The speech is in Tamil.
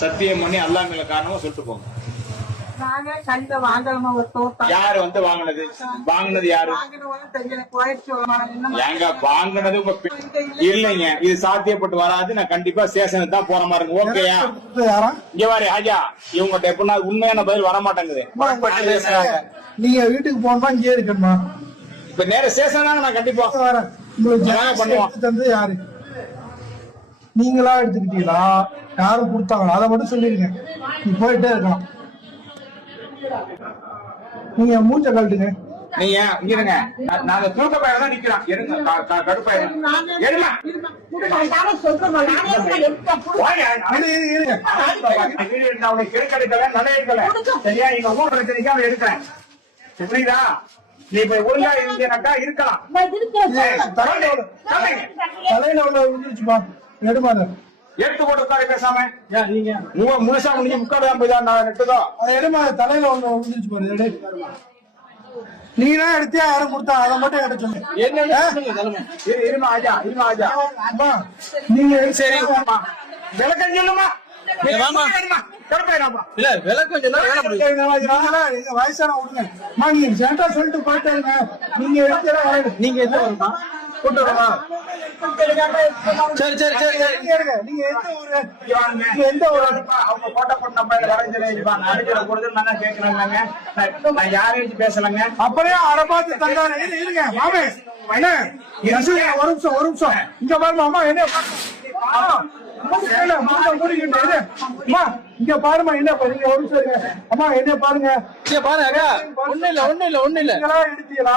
சத்தியம் பண்ணி அல்லாஹ் மேல காரணமா சொல்லிட்டு போங்க. யாரு வந்து வாங்கினது? வாங்கினது யாரு? ஏங்க வாங்கினது இல்லைங்க, இது சாத்தியப்பட்டு வராது. நான் கண்டிப்பா ஸ்டேஷனுக்கு தான் போற மாதிரி இருக்கு. ஓகேயா? இங்க வாரு ஹாஜா, இவங்க எப்படின்னா உண்மையான பதில் வர மாட்டேங்குது. நீங்க வீட்டுக்கு போனா இங்கே இருக்கணுமா? இப்ப நேர ஸ்டேஷன் தாங்க, நான் கண்டிப்பா வரேன். உங்களுக்கு தந்து யாரு? நீங்களா எடுத்துக்கிட்டீங்களா? யாரும் கொடுத்தாங்களா? அதை மட்டும் சொல்லிருங்க. நீ போயிட்டே இருக்கலாம். நீங்க மூச்சை கழட்டுங்க. நீங்க இங்க இருங்க, நாங்க தூக்க பயிர தான் நிக்கிறோம். எடுங்க கடுப்பாயிருங்க. எடுமா சரியா? எங்க ஊர் பிரச்சனைக்கு அவன் எடுக்கிறேன். புரியுதா? நீ இப்ப ஒழுங்கா இருந்தீங்கன்னாக்கா இருக்கலாம். தலையில உள்ள விழுந்துருச்சுப்பா. எடுமாத எடுத்து போட்டு உட்கார பேசாம நீங்க முழுசா முடிஞ்சு முக்காடுதான் போய்தான் நான் நெட்டுதோ. அதை எடுமாத. தலையில ஒண்ணு விழுந்துருச்சு பாரு. நீ தான் எடுத்தியா? யாரும் கொடுத்தா? அதை மட்டும் எடுத்து சொல்லு. இருமா ஆஜா, இருமா ஆஜா. நீங்க சரி விளக்கம் சொல்லுமா? வயசான விடுங்க. நீங்க சேட்டா சொல்லிட்டு போயிட்டாங்க. நீங்க எடுத்தா நீங்க எந்த வருமா கொண்டு வரமா? சரி சரி சரி சரி. நீங்க எந்த ஊரு? எந்த ஊரு? அவங்க போட்டோ போட்டு நம்ம கேட்கறாங்க. நான் யாரையும் பேசலங்க. அப்படியே அரை பார்த்து தந்தாரு. இருங்க மாமே, என்ன ஒரு நிமிஷம் ஒரு நிமிஷம். இங்க பாருமா அம்மா, என்ன இங்க பாருமா, என்ன பாருங்க ஒரு நிமிஷம். அம்மா என்ன பாருங்க, பாருங்க. ஒண்ணு இல்ல ஒண்ணு இல்ல ஒண்ணு இல்ல எடுத்தீங்களா?